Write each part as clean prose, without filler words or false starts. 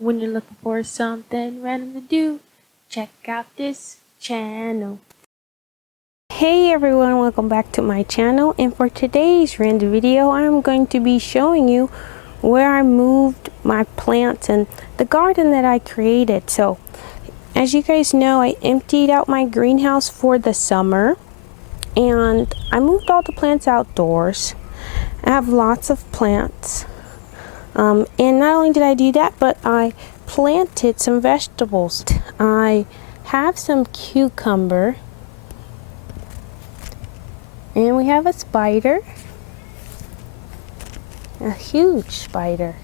When you're looking for something random to do, check out this channel. Hey everyone, welcome back to my channel, and for today's random video I'm going to be showing you where I moved my plants and the garden that I created. So as you guys know, I emptied out my greenhouse for the summer and I moved all the plants outdoors. I have lots of plants. And not only did I do that, but I planted some vegetables. I have some cucumber. And we have a spider. A huge spider.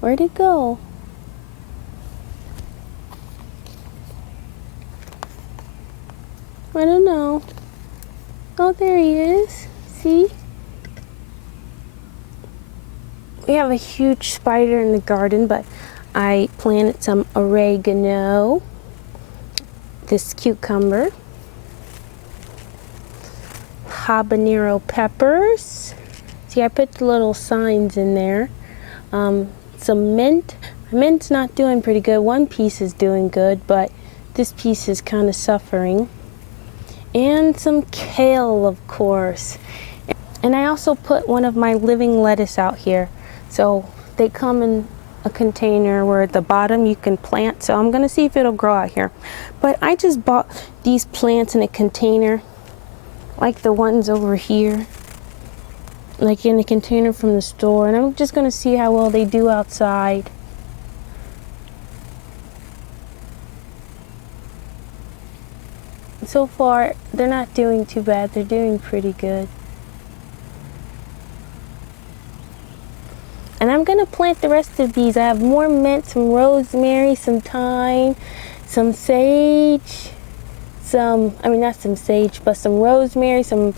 Where'd it go? I don't know. Oh, there he is. See? We have a huge spider in the garden, but I planted some oregano, this cucumber, habanero peppers. See, I put the little signs in there. Some mint. Mint's not doing pretty good. One piece is doing good, but this piece is kind of suffering. And some kale, of course. And I also put one of my living lettuce out here. So they come in a container where at the bottom you can plant. So I'm going to see if it'll grow out here. But I just bought these plants in a container, like the ones over here, like in a container from the store. And I'm just going to see how well they do outside. So far, they're not doing too bad. They're doing pretty good. And I'm gonna plant the rest of these. I have more mint, some rosemary, some thyme, some sage, not some sage, but some rosemary, some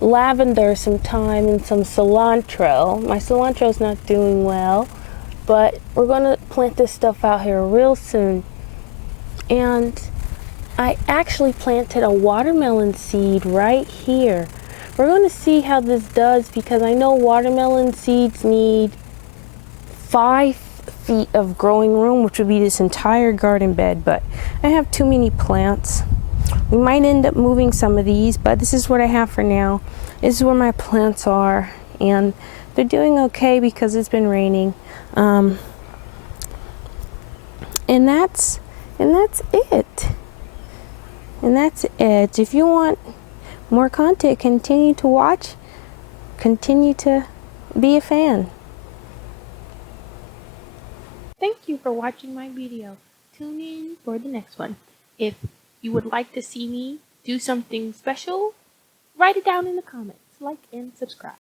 lavender, some thyme, and some cilantro. My cilantro's not doing well, but we're gonna plant this stuff out here real soon. And I actually planted a watermelon seed right here. We're gonna see how this does because I know watermelon seeds need 5 feet of growing room, which would be this entire garden bed, but I have too many plants. We might end up moving some of these, but this is what I have for now. This is where my plants are, and they're doing okay because it's been raining. And that's it. And that's it. If you want more content, continue to watch, continue to be a fan. Thank you for watching my video. Tune in for the next one. If you would like to see me do something special, write it down in the comments. Like and subscribe.